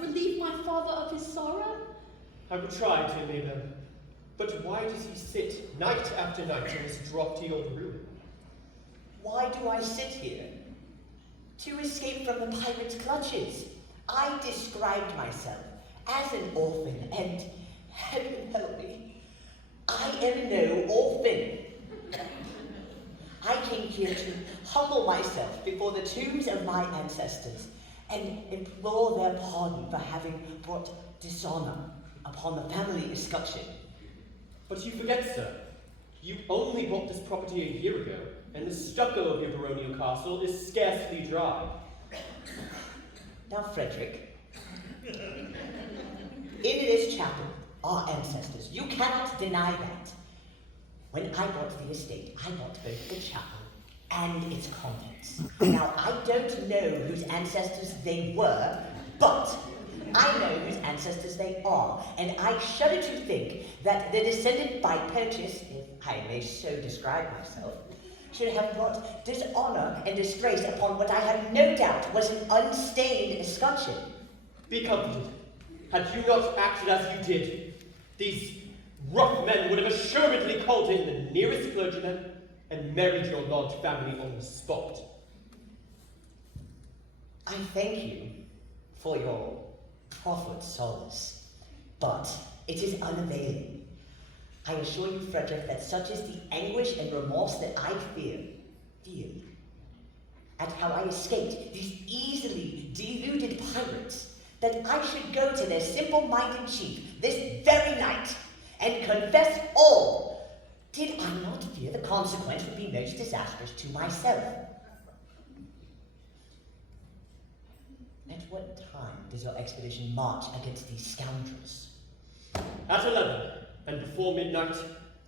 would relieve my father of his sorrow? I will try, dear Mabel. But why does he sit night after night in this draughty old room? Why do I sit here? To escape from the pirate's clutches. I described myself as an orphan, and heaven help me, I am no orphan. I came here to humble myself before the tombs of my ancestors and implore their pardon for having brought dishonor upon the family escutcheon. But you forget, sir, you only bought this property a year ago, and the stucco of your baronial castle is scarcely dry. Now, Frederick, in this chapel, our ancestors, you cannot deny that. When I bought the estate, I bought both the chapel and its contents. Now, I don't know whose ancestors they were, but I know whose ancestors they are, and I shudder to think that the descendant by purchase, if I may so describe myself, should have brought dishonor and disgrace upon what I have no doubt was an unstained escutcheon. Be comforted. Had you not acted as you did, these rough men would have assuredly called in the nearest clergyman and married your large family on the spot. I thank you for your proffered solace, but it is unavailing. I assure you, Frederick, that such is the anguish and remorse that I feel at how I escaped these easily deluded pirates, that I should go to their simple-minded chief this very night and confess all. Did I not fear the consequence would be most disastrous to myself? At what time does your expedition march against these scoundrels? At 11, and before midnight,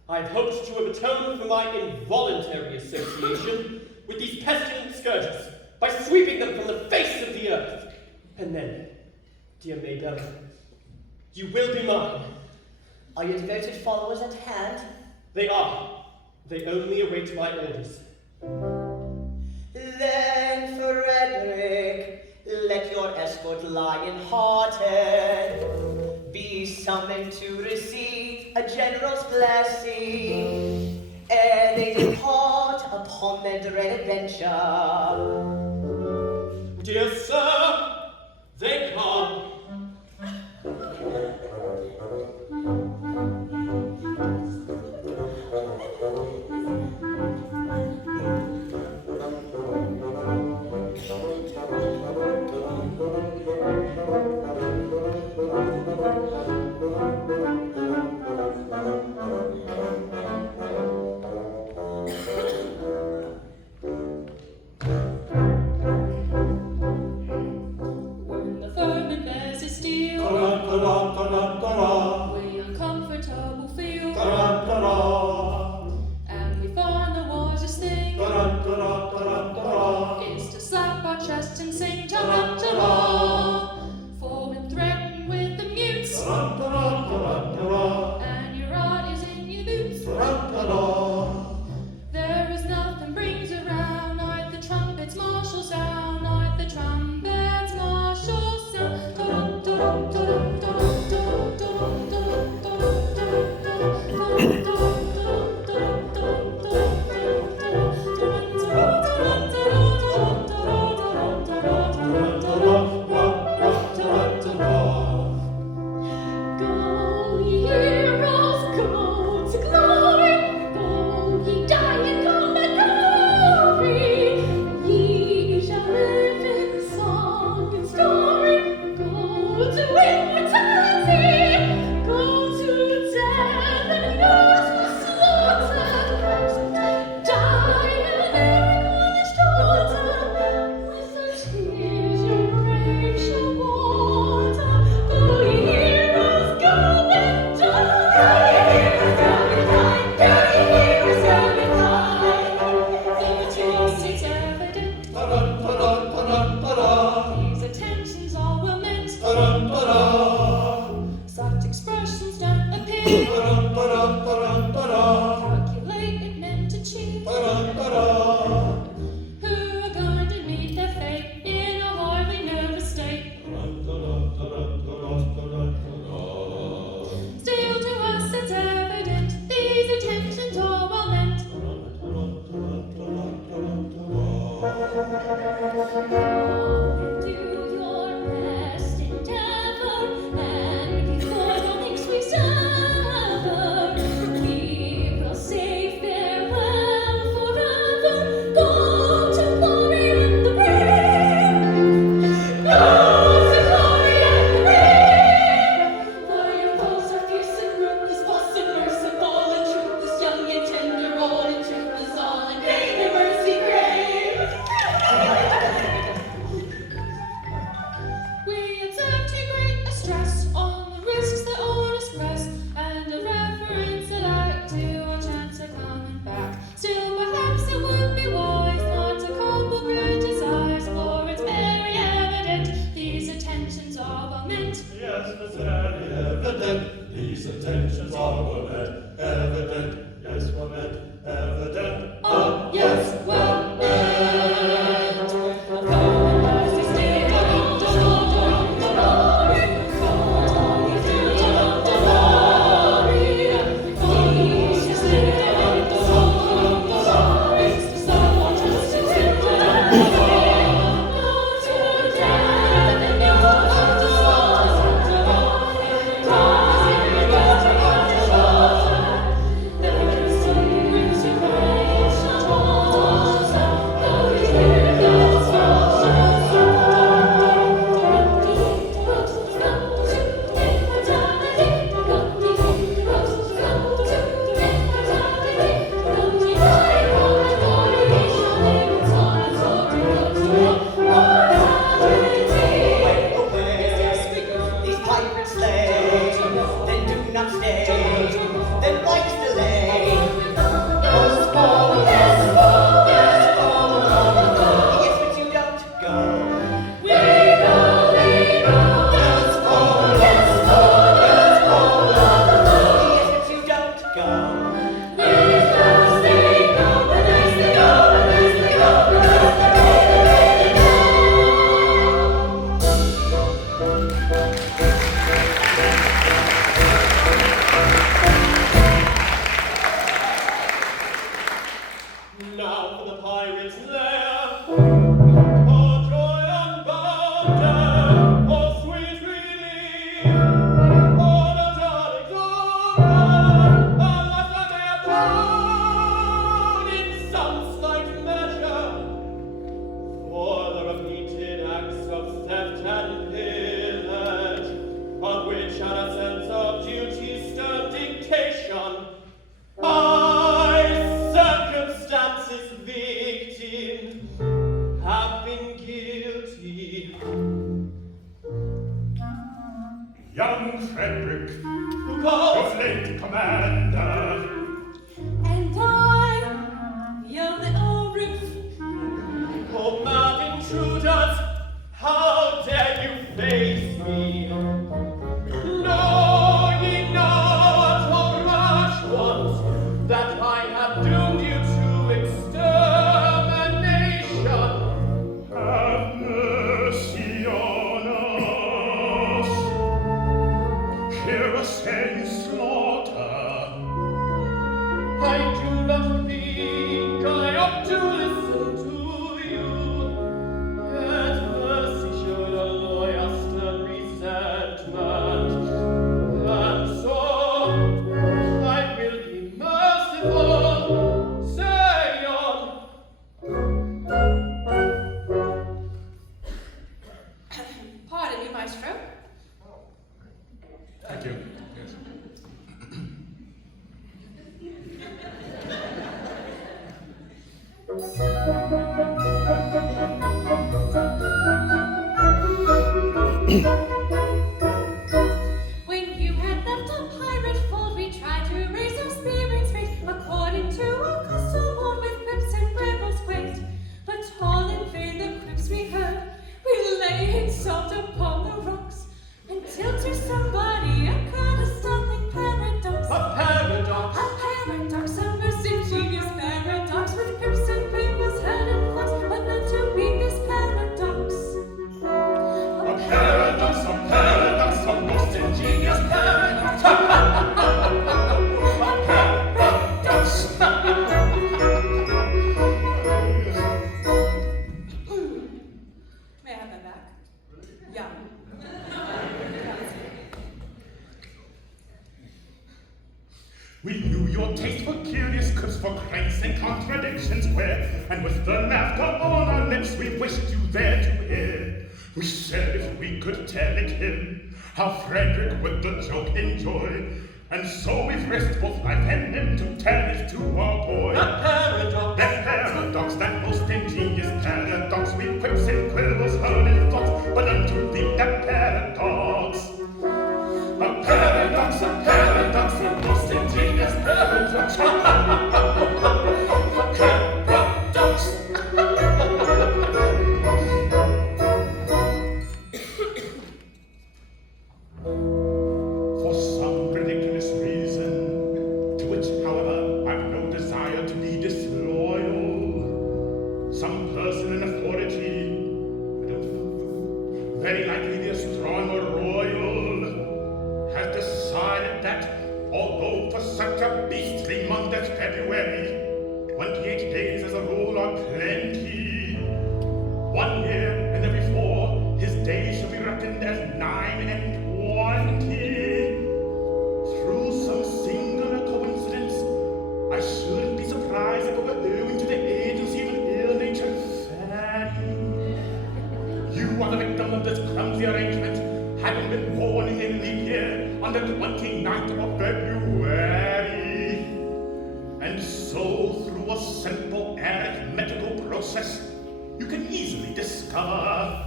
I have hoped to have atoned for my involuntary association with these pestilent scourges by sweeping them from the face of the earth. And then, dear Mabel, you will be mine. Are your devoted followers at hand? They are. They only await my orders. Then, Frederick, let your escort lion-hearted be summoned to receive a general's blessing ere they depart upon their dread adventure. Dear sir, they come. When the firmament bears its steel, we uncomfortable feel, and we find the wisest thing is to slap our chest and sing ta-ra-ta-ra, for when threatened with the mutes, and your heart is in your boots, there is nothing brings around like the trumpet's martial sound, like the trumpet's martial sound. Go, ye heroes, go to glory. Go, ye dying, come and glory. Ye shall live in song and story. Go to immortality. Go to death and yours for slaughter. Die and live daughter. With the tears your grave shall water. Go, ye heroes, go and die. Go, ye heroes, go and die. To us it's evident these attentions all well meant. meant. Yes, it's very evident. These attentions all were meant. Evident, yes, were meant. Evident. Oh, yes, well meant. Though mercy stayed on the glory, These pirates slay, then do not stay, then why's delay? Yes, but you don't go. Yes, but you don't go. Now for the pirate's lair. Oh, joy unbounded, oh, sweet relief. Oh, the darling dawn, unless I may atone in some slight measure for the repeated acts of theft and pillage, of which at a sense of duty stern dictation I, circumstances victim, have been guilty. Young Frederick, Who your calls? late commander, And I, your little Ruth, Oh, mad intruders, how dare you face me? Know ye not, O rash ones, that I have doomed you to extermination? have mercy on us. Hear us say slaughter. I do not think I ought to listen to you. Yet mercy should alloy us stern resentment. And so I will be merciful. Say on. pardon me, maestro. Thank you. Yes. When you had left a pirate fold, we tried to raise our spirits straight, according to Augusta ward with quips and rebels quaint. But all in vain the quips we heard, we lay in salt upon the rocks, until to somebody occurred a startling paradox. A paradox. A paradox, a most ingenious paradox, with quips and papers heard in flux, but none to beat this paradox. A paradox, a most ingenious paradox. A paradox. May I have that back? Yum. We knew your taste for curious quips, for cranks and contradictions where, and with the laughter on our lips, we wished you there to hear. We said if we could tell it him, how Frederick would the joke enjoy, and so we've risked both life and limb to tell it to our boy. A paradox. That paradox, that most ingenious paradox, we quips and quibbles heard in thoughts, but none to beat that paradox. A paradox, a most ingenious paradox. A paradox. at that, although for such a beastly month as February, 28 days as a rule are plenty. 1 year and every 4, his days shall be reckoned as 9 and 20. Through some singular coincidence, I shouldn't be surprised if it were owing to the agency of an ill-natured fairy. You are the victim of this clumsy arrangement, having been born in leap year on the 29th of February. And so, through a simple arithmetical process, you can easily discover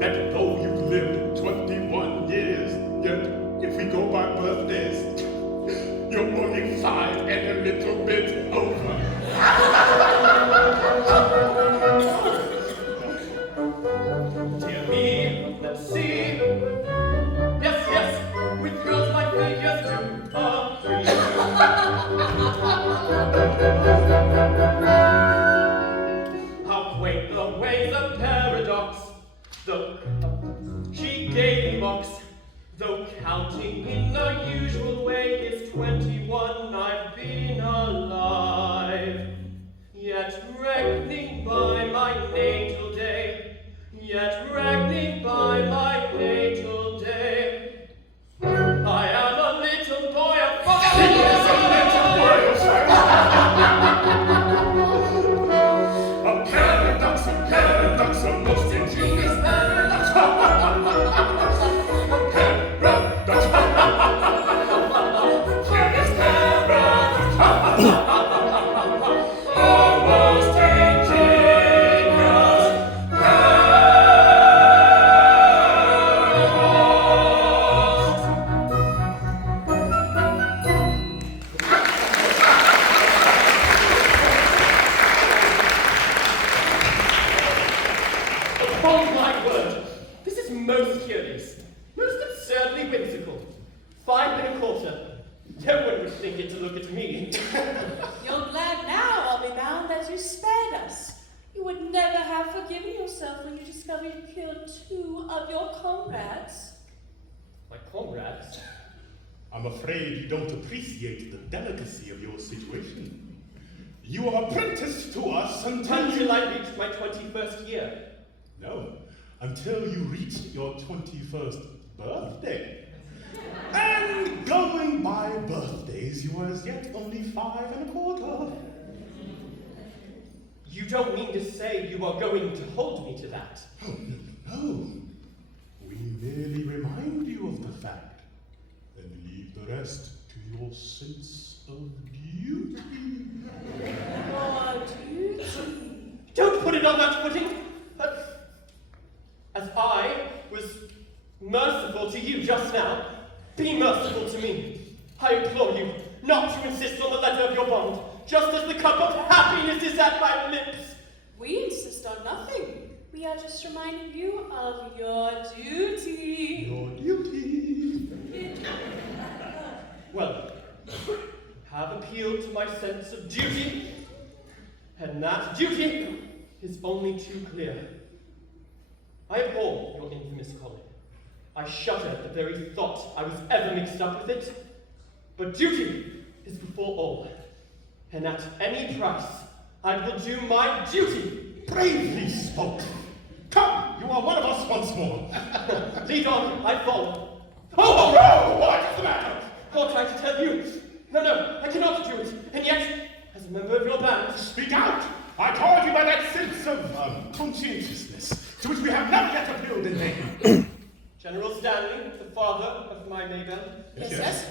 that though you've lived 21 years, yet if we go by birthdays, you're only 5 and a little bit over. Dear me, let's see. Yes, yes, with girls like me, yes, to agree. How quaint the ways of paradox, though she gaily mocks. Though counting in the usual way is 21, I've been alive. Yet reckoning by my natal day, yet reckoning by my natal day, I am a little boy of 5. He is a little boy of 5. A paradox, a most ingenious paradox. Upon my word, this is most curious, most absurdly whimsical. 5 and a quarter. No one would think it to look at me. You're glad now, I'll be bound, that you spared us. You would never have forgiven yourself when you discovered you killed 2 of your comrades. My comrades? I'm afraid you don't appreciate the delicacy of your situation. You are apprenticed to us Until I reached my 21st year. No, until you reached your 21st birthday. And going by birthdays, you are as yet only 5 and a quarter. You don't mean to say you are going to hold me to that? Oh, no. We merely remind you of the fact and leave the rest to your sense of duty. Your duty. Don't put it on that footing! As I was merciful to you just now, be merciful to me. I implore you not to insist on the letter of your bond, just as the cup of happiness is at my lips. We insist on nothing. We are just reminding you of your duty. Your duty. Well, have appealed to my sense of duty, and that duty is only too clear. I abhor your infamous calling. I shudder at the very thought I was ever mixed up with it. But duty is before all, and at any price, I will do my duty. Bravely spoken. Come, you are one of us once more. Lead on, I follow. Oh, no! What is the matter? I'll try to tell you. No, I cannot do it. And yet, as a member of your band, Speak out! I called you by that sense of conscientiousness, to which we have not yet appealed in vain. General Stanley, the father of my Maybell, Yes.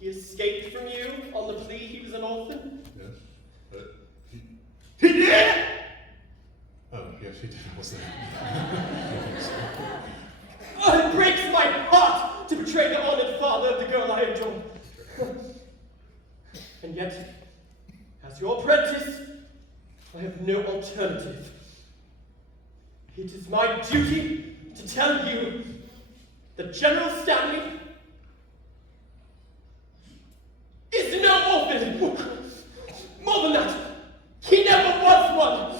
he escaped from you on the plea he was an orphan. Yes. He did? Oh, yes, he did. I was there. Oh, it breaks my heart to betray the honored father of the girl I adore. And yet, as your apprentice, I have no alternative. It is my duty to tell you that General Stanley is no orphan. More than that, he never was one.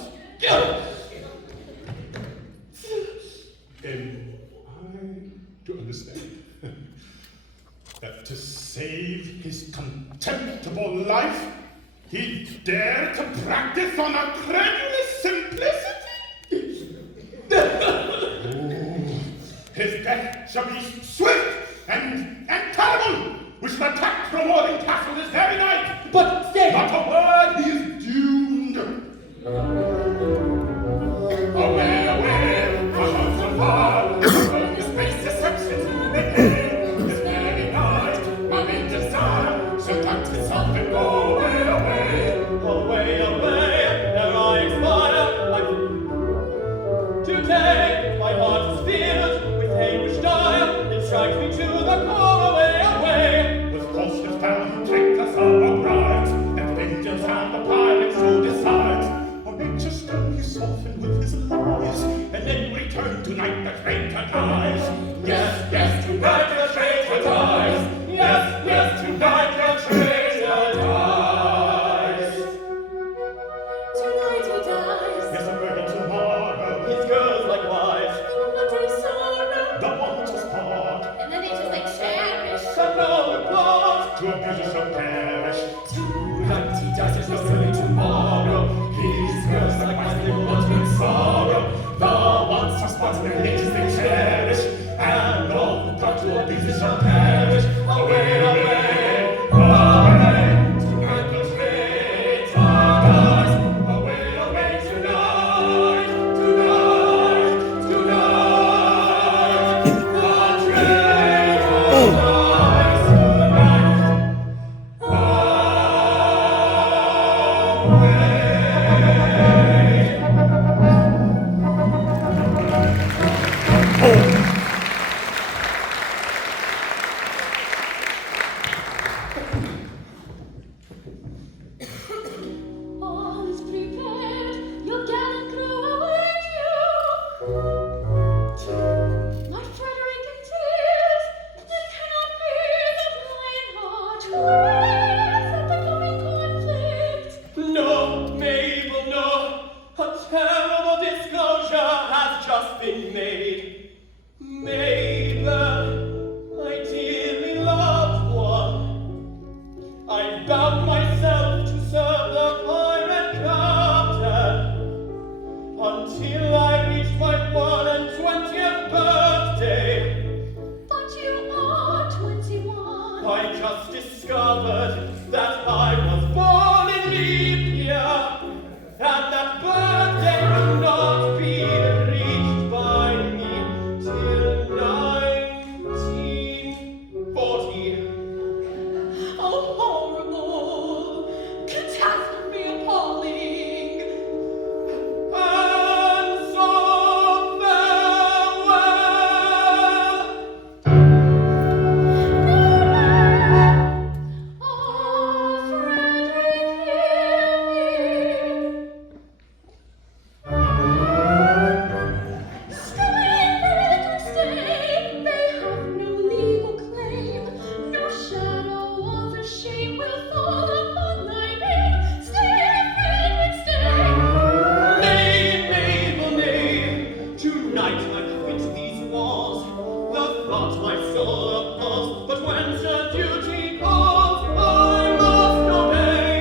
And I do understand. that to save his contemptible life, he dared to practice on a credulous simplicity? Oh, his death shall be swift and terrible! We shall attack Cremorne Castle this very night! But stay! Not a word, he is doomed! Away, away, our hearts on fire, this makes deceptions this very night, my main desire, so conduct itself and go away, away, Away, away, ere I expire, today my heart is filled with anguish dire, it strikes me to the core, away, away. with cautious down, take us of our prize, and vengeance and the pirate so decides. Our nature still he softened with his lies, and then return tonight the traitor dies. Yes, yes, tonight the traitor dies. Yes, yes, tonight the traitor dies. Tonight he dies. Yes, a burden tomorrow, His girls likewise, What a sorrow. the one to spot, And then they just like cherish. and no plot. to abuse us shall perish. Tonight he dies, there's no telling tomorrow. His girls likewise, they will not in sorrow. The ones to spot, their natures they cherish, and all who got to abuse us shall perish. Away, away, away, tonight the traitor dies. Away, away, tonight, tonight, tonight, the traitor dies. All is prepared. Your gallant crew await you. My Frederick in tears. It cannot be that lion heart cries at the coming conflict. No, Mabel, no. A terrible disclosure has just been made. Mabel, my dearly loved one, I bound myself to serve the pirate captain until I reached my 21st birthday. But you are 21. I just discovered that I was born in leap year, and that birthday will not be reached by me till 1940. Oh, horrible! Catastrophe appalling! And so farewell! Oh, Frederick, hear me. Stay, Frederick, stay. They have no legal claim. No shadow of a shame will fall upon thy name. Stay, Frederick, stay. Nay, Mabel, nay, tonight I quit these walls. The thought my soul appalls, but when Sir Duty calls, I must obey.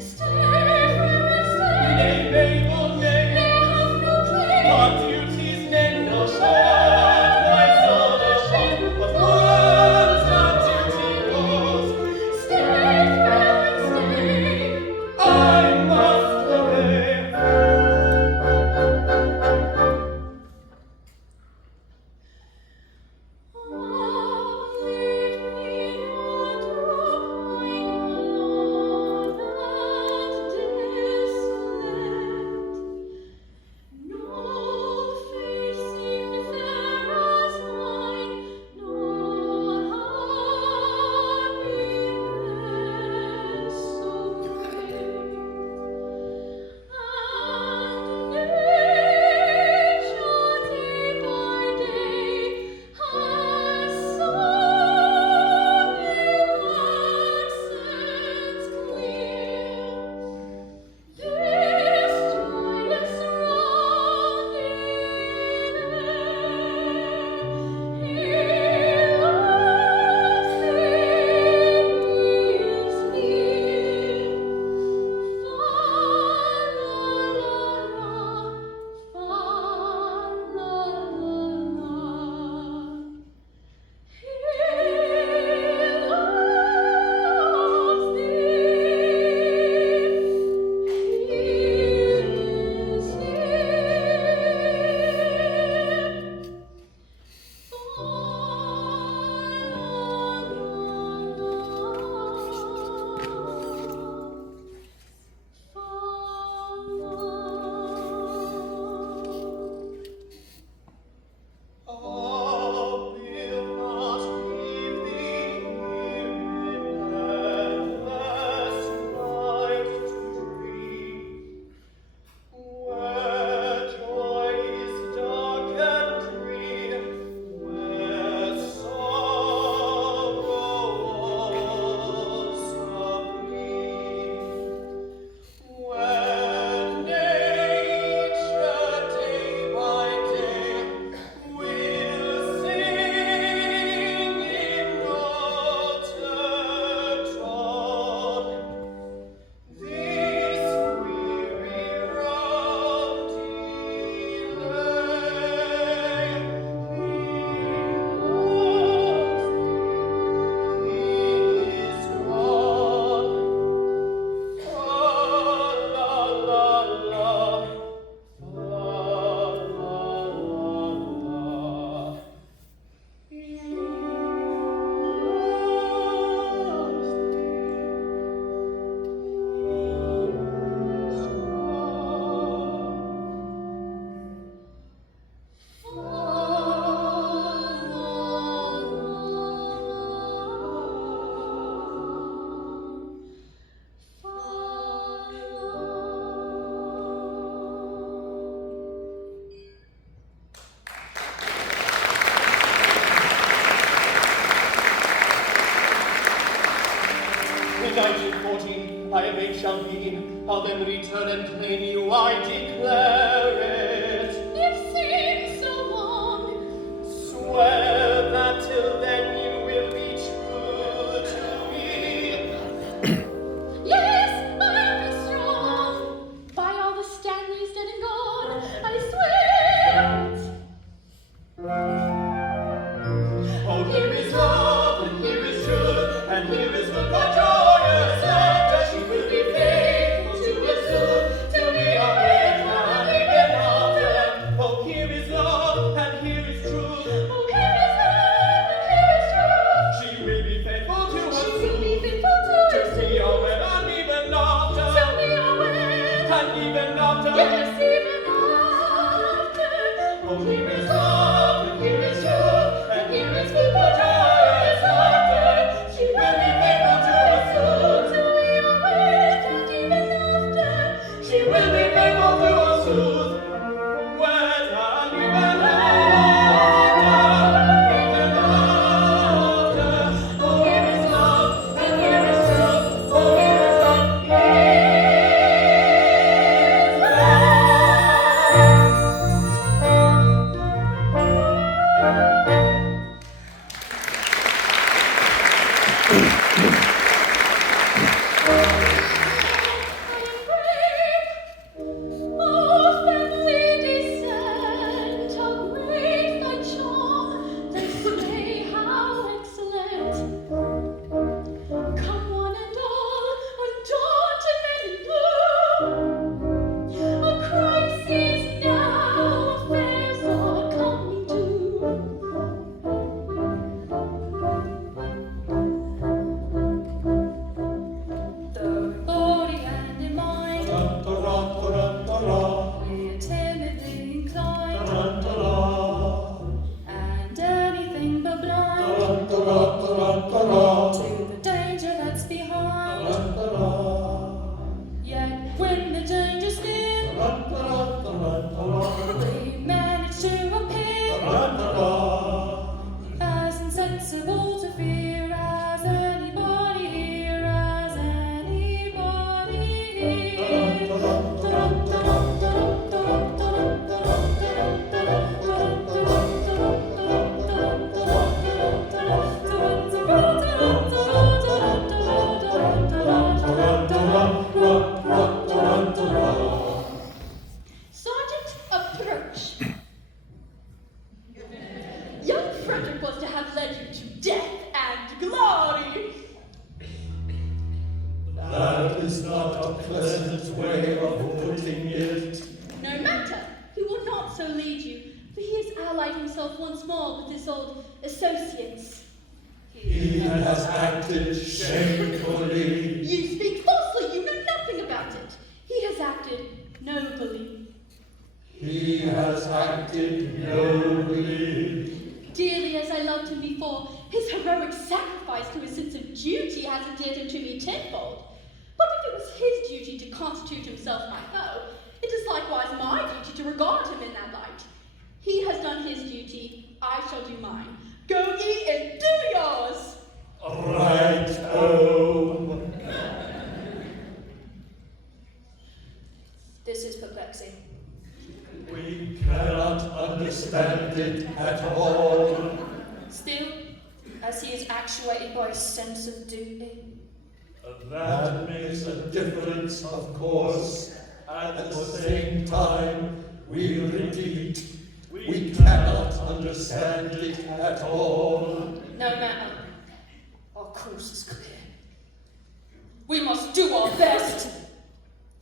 Stay, Frederick, stay. Nay, Mabel, They nay, have no claim. our duty's name no short, my soul appalls, but when Sir Duty calls, Stay, Frederick, stay. I must obey. Ah, I await shall be. I'll then return and claim you, I declare it. It seems so long. Swear that till then you will be true to me. Yes, I'll be strong. By all the Stanleys dead and gone, I swear it. Oh, here is love, and here is truth, and here is good for joyous laughter. She will be faithful to us soon, till we are wed and even after. Oh, here is love, and here is truth. Oh, here is love, and here is truth. She will be faithful to us She will soon, be faithful to us till we are wed and even after. till we are wed. And even after. Yes, even after. Oh, here is love, and here is truth, and here is good for joyous laughter. She will be faithful to us soon, Till we are wed and even after. she will be faithful to us soon. Wed and even after, even after. Oh, here is love, and here is truth. Oh, here is love, here is We're timidly inclined, and anything but blind to the danger that's behind. Yet when the danger's near, we manage to appear as insensible to fear as anybody here, as anybody here. Sergeant, approach. Young Frederick was to have led you to death and glory. That is not a pleasant way of putting it. No matter, he will not so lead you, for he has allied himself once more with his old associates. He has acted shamefully. You speak falsely, you know nothing about it. He has acted nobly. He has acted nobly. Dearly as I loved him before, his heroic sacrifice to his sense of duty has endeared him to me tenfold. But if it was his duty to constitute himself my foe, it is likewise my duty to regard him in that light. He has done his duty, I shall do mine. Go ye and do yours! Right-o. This is perplexing. We cannot understand it at all. Still, as he is actuated by a sense of duty, That makes a difference, of course. At the same time, we repeat, we cannot understand it at all. no matter, our course is clear. We must do our best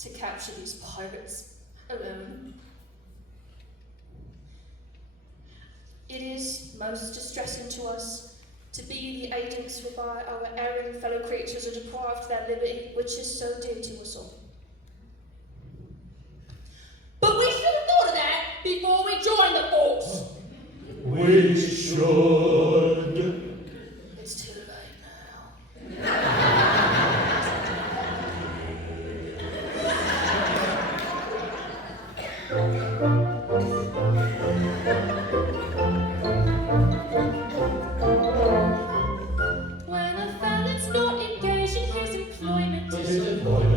to capture these pirates alone. It is most distressing to us to be the agents whereby our erring fellow creatures are deprived of their liberty, which is so dear to us all. But we should have thought of that before we joined the force. We should. It's too late now. When a felon's not engaged in his employment, His employment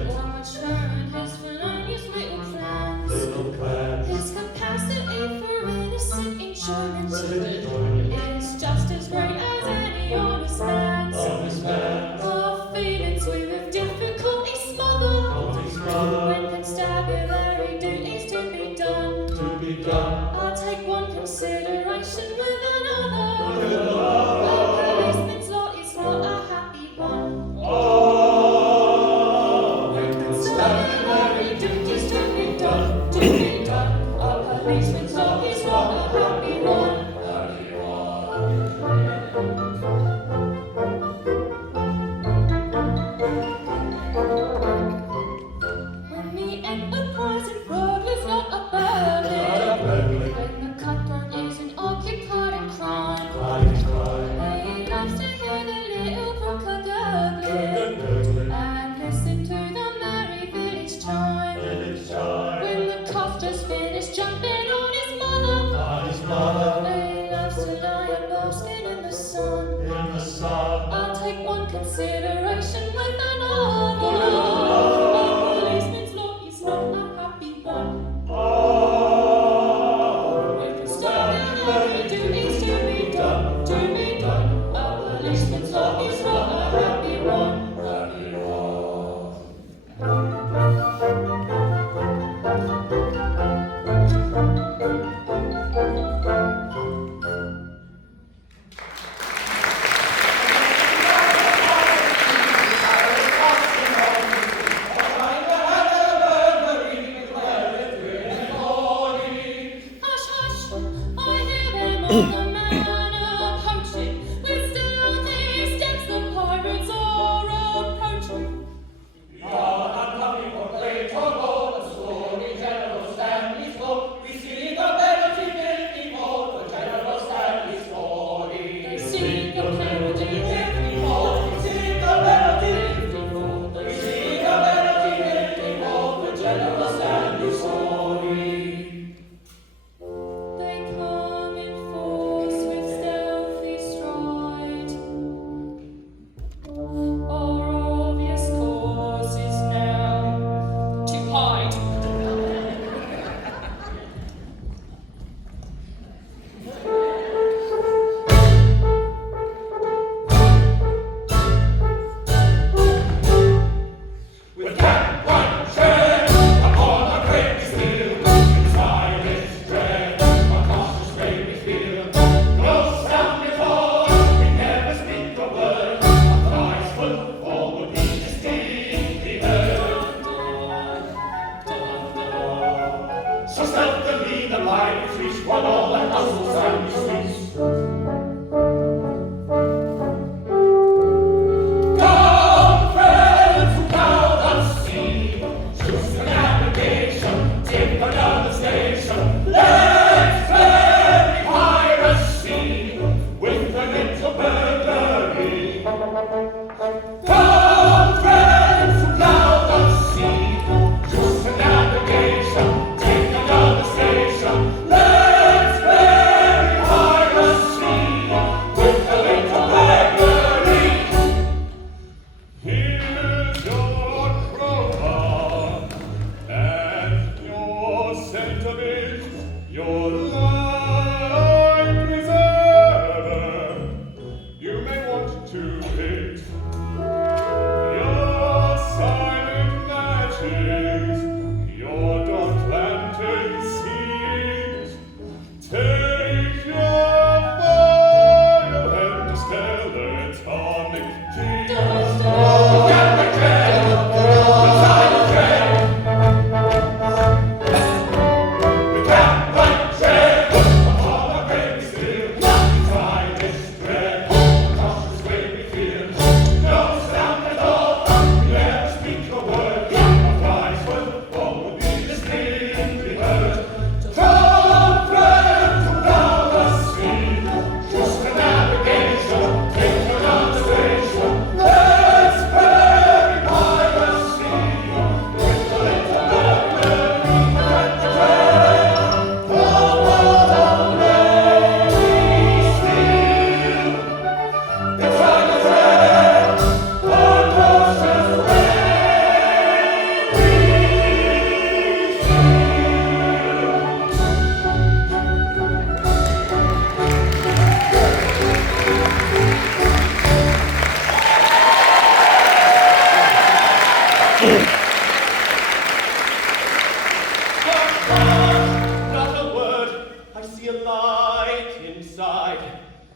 Not a word. I see a light inside.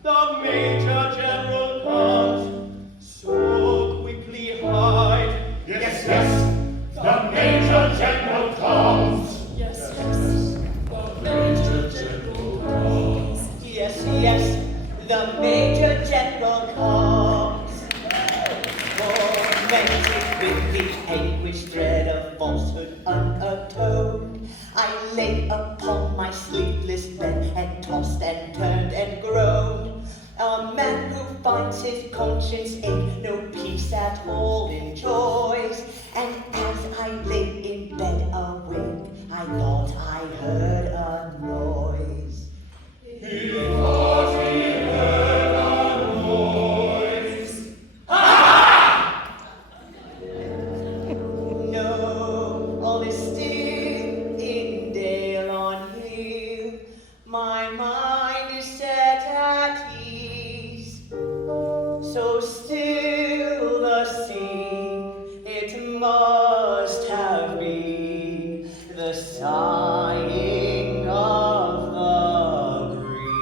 The Major General comes. So quickly hide. Yes, yes, the Major General comes. Yes, The Major General comes. Yes, yes, the Major General comes. Tormented with the anguish thread of falsehood unatoned, I lay upon my sleepless bed and tossed and turned and groaned. A man who finds his conscience ache no peace at all enjoys. And as I lay in bed awake, I thought I heard a noise. He thought he heard a noise. No, all is still in dale on hill. My mind is set at ease. So still the sea, it must have been the sighing of the breeze.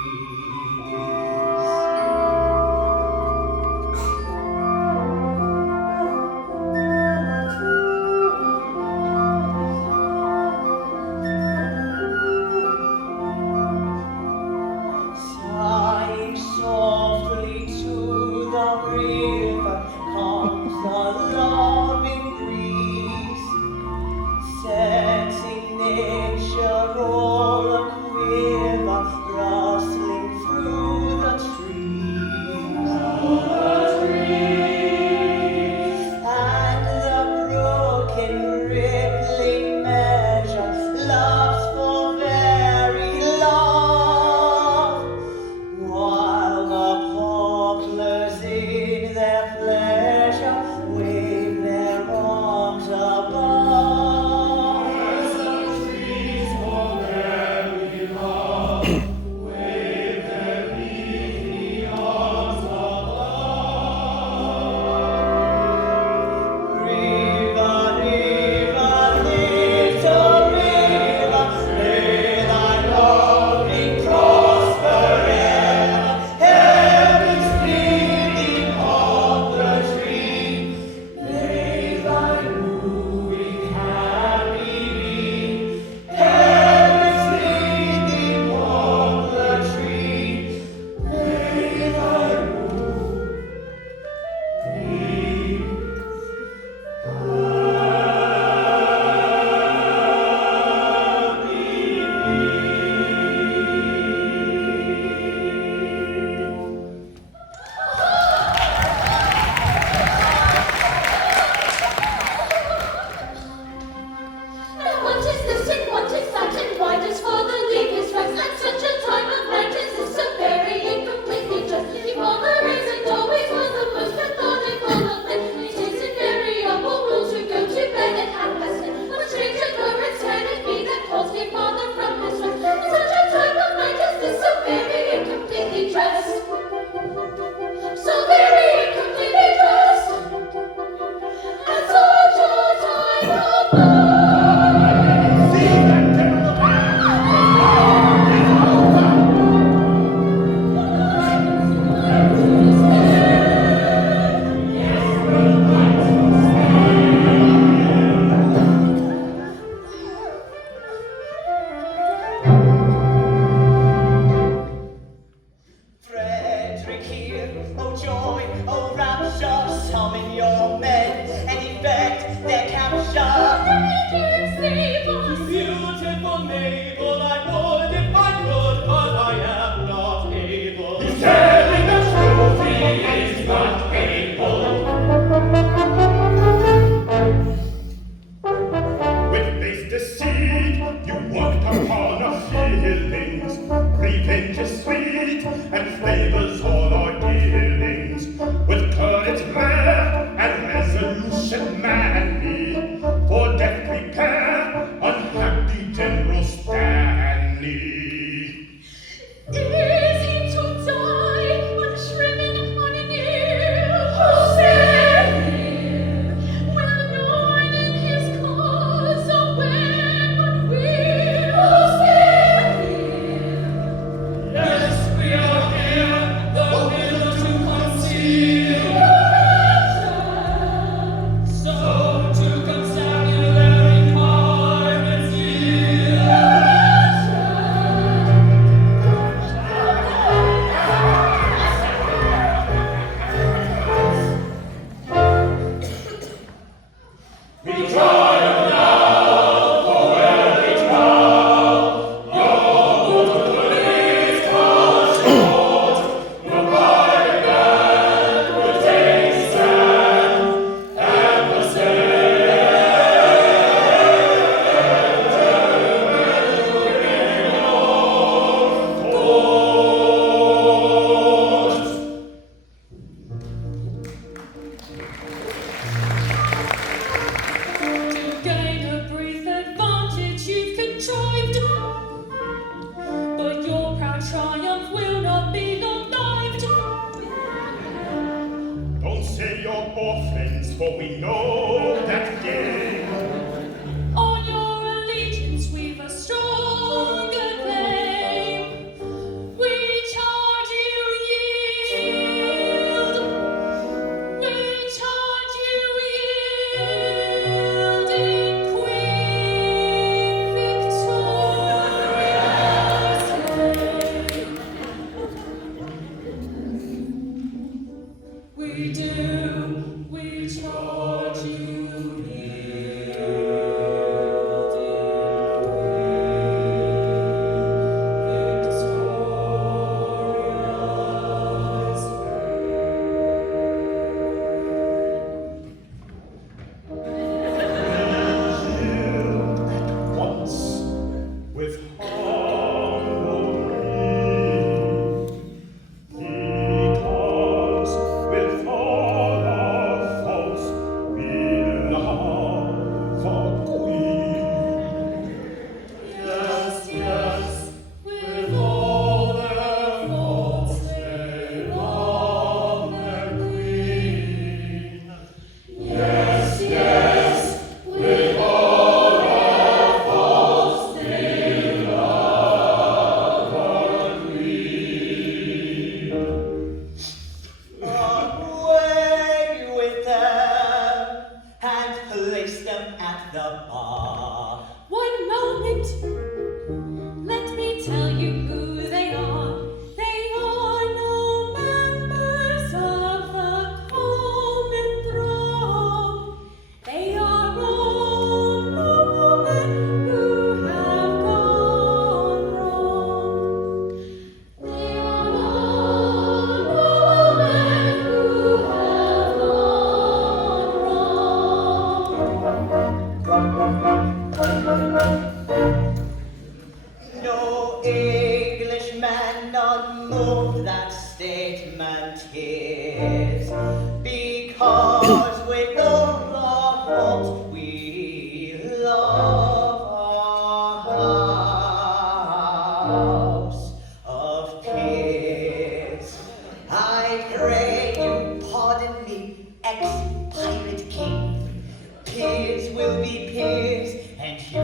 Sighing softly to the river comes the loving breeze, setting nature all a quiver, rustling through the trees. And the broken rippling measure loves for very long, while the poplars in their pleasure wave their arms above. As the trees for very long wave their leafy arms above. River, river, little river, may thy loving prosper ever. Heaven's bleeding poplar tree, may thy wooing happy be. Heaven's bleeding poplar tree, may thy wooing And what is this and what is that, and why does father leave his rest at such a time of night? Is this so very incompletely just? If father isn't always was the most methodical of men, it isn't very humble rule to go to bed at 10:30. What strange occurrence can it be that calls me father from his rest? At such a time of night is this so very incompletely dressed? So very incompletely dressed. At such a time of night. joy, oh rapture, summon your men and effect their capture. Beautiful Mabel, I would if I could, but I am not able. He's telling the truth, he is not able. With base deceit, you worked upon our feelings. Revenge is sweet, and favors all our dealings. With courage rare, and resolution manly, for death prepare, unhappy General Stanley. Is he to die unshriven on an ear? Who said him? Will anoint in his cause a weapon will? Who said him? Yes, we are here, the will to conceal. So to constabulary pirates yield. We triumph now, for where we travel, your good is cast short. The pirate band will take stand, and the To gain a brief advantage you've contrived, but your proud triumph will not be long-lived. Don't say you're orphans, for we know that game. On your allegiance we've a stronger claim. We charge you yield. We charge you yield in Queen Victoria's name. We do, we charge you yield in Queen Victoria's At once, with harmony, because with all our faults we love our queen. Yes, yes, with all their faults they love their queen. Yes, yes, with all their faults they love our queen. Away with them and place them at the bar. One moment, let me tell you who they are. They are no members of the common throng. They are all noblemen who have gone wrong. They are all noblemen who have gone wrong. No Englishman unmoved that statement is, because with all our faults we love our house of peers. I pray you pardon me, ex-pirate king. Peers will be peers, and you